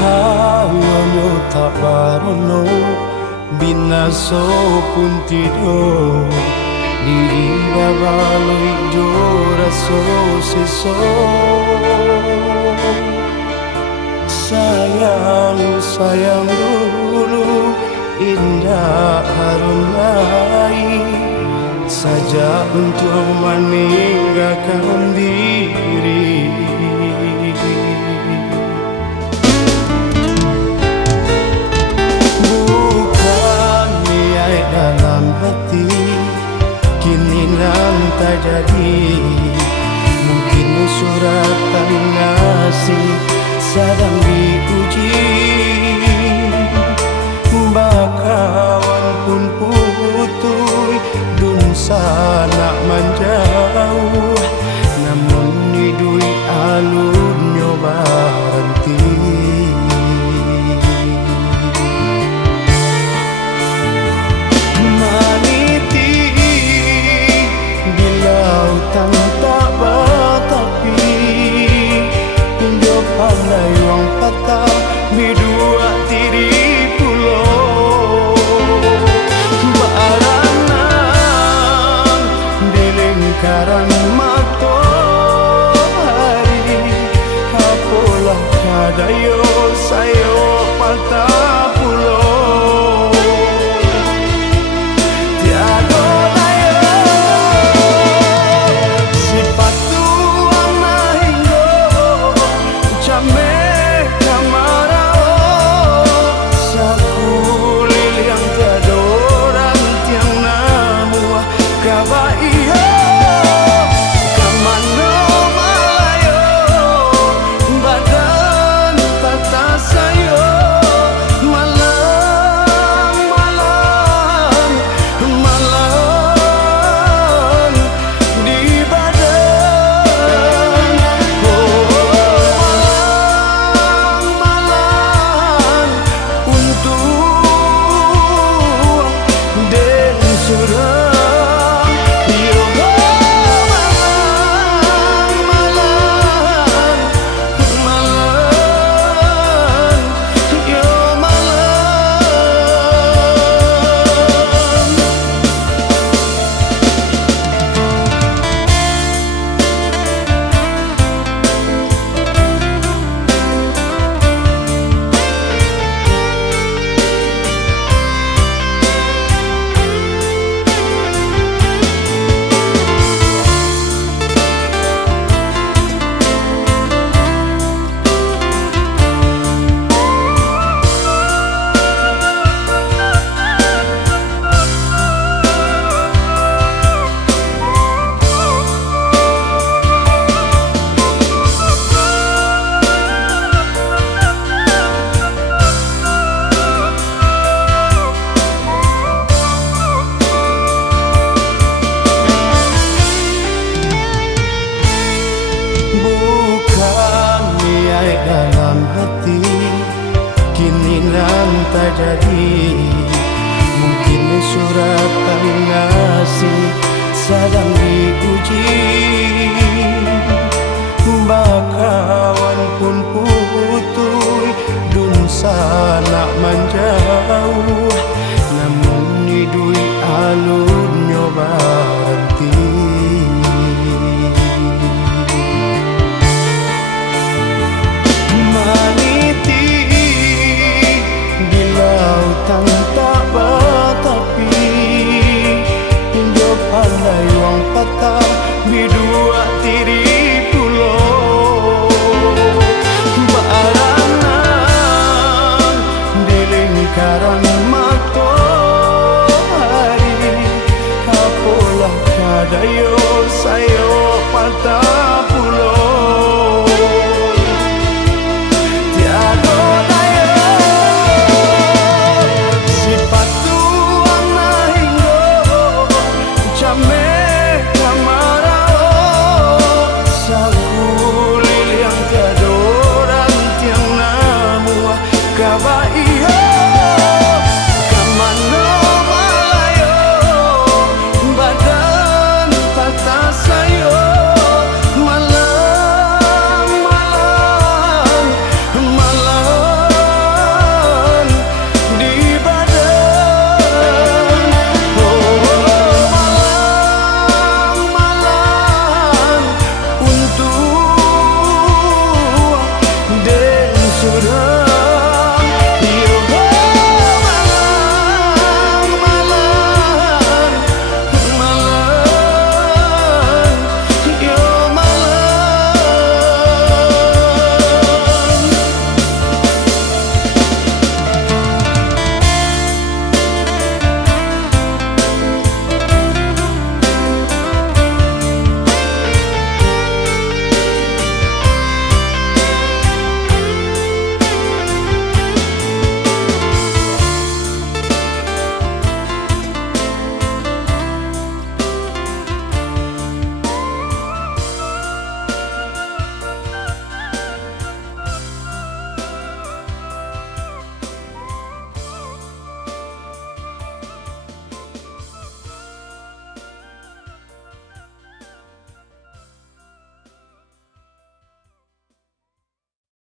Hayonyo tak barono binaso pun tido diri babaloi jora so seso. Sayang sayang dulu indah harunai saja untuk meninggalkan diri. Bukan niat dalam hati kini nan tak jadi. Mungkin suratan nasib sedang diuji. Bakawan pun putui dun sana menjauh, namun nidui alun nyoba henti. Maniti di lautan tak batapi, hidup pandai wang patah bidua tiri pulau. Baranan di lingkaran matahari, apalah kadayo sayo patah pulau. Dalam hati kini nan tak jadi. Mungkin suratan nasib sedang diuji. Bakawan pun putui dun sana menjauh, namun nidui alun nyoba henti. Maniti di lautan tak batapi, hidup pandai wang patah bidua tiri pulau. Baranan di lingkaran matahari, apalah kadayo sayo patah.